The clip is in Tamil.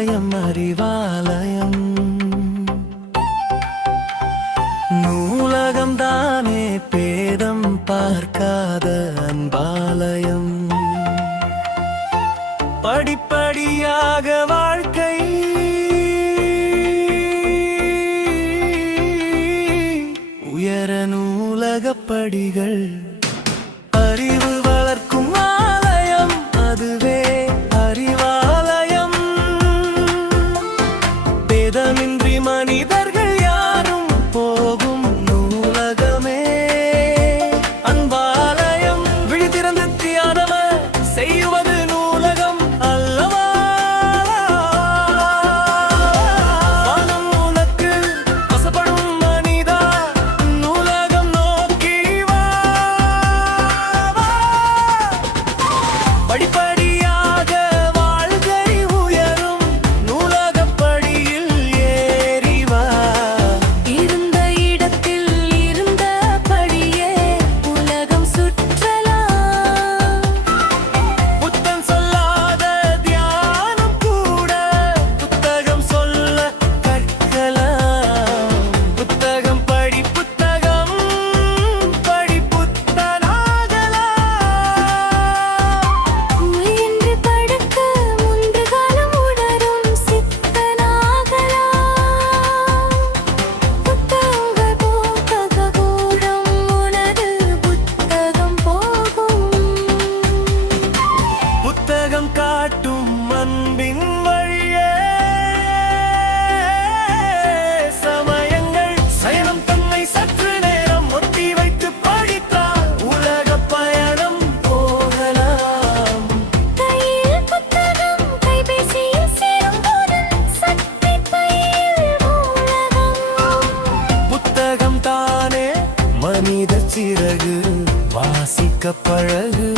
ஆலயம் அறிவாலயம். நூலகம் தானே பேதம் பார்க்காத அன்பாலயம். படிப்படியாக வாழ்க்கை உயர நூலகப் படிகள். அறிவு வளர்க்கும் ஆலயம் அதுவே அறிவாலயம். பேதமின்றி மனிதர்கள் யாரும் போகும் நூலகமே அன்பாலயம். விழி திறந்து தியானம செய்வது நூலகம் அல்லவா. மனம் உனக்கு வசப்படும் மனிதா, நூலகம் நோக்கி வா. படிப்படியாக வாழ்க்கை உயரும் நூலகப் படியில் ஏறி வா. இருந்த இடத்தில் இருந்தபடியே உலகம் சுற்றலாம். புத்தன் சொல்லாத தியானம் கூட புத்தகம் சொல்ல கற்கலாம். புத்தகம் படி புத்தகம் படி புத்தனாகலாம். முயன்று படுக்க முன்பு காலம் உணரும் சித்தனாகலாம். புத்தகங்கள் போக கூடும் உனது புத்தகம் போகும். புத்தகம் காட்டும் அன்பின் வழியே சமயங்கள் சயனம் தன்னை சற்று நேரம் ஒத்தி வைத்து படித்தால் உலகப் பயணம் போகலாம். கையில் புத்தகம் கைபேசியில் சேரும்போது சக்தி பயில் உலகம். புத்தகம் தானே மனித சிறகு வாசிக்க பழகு.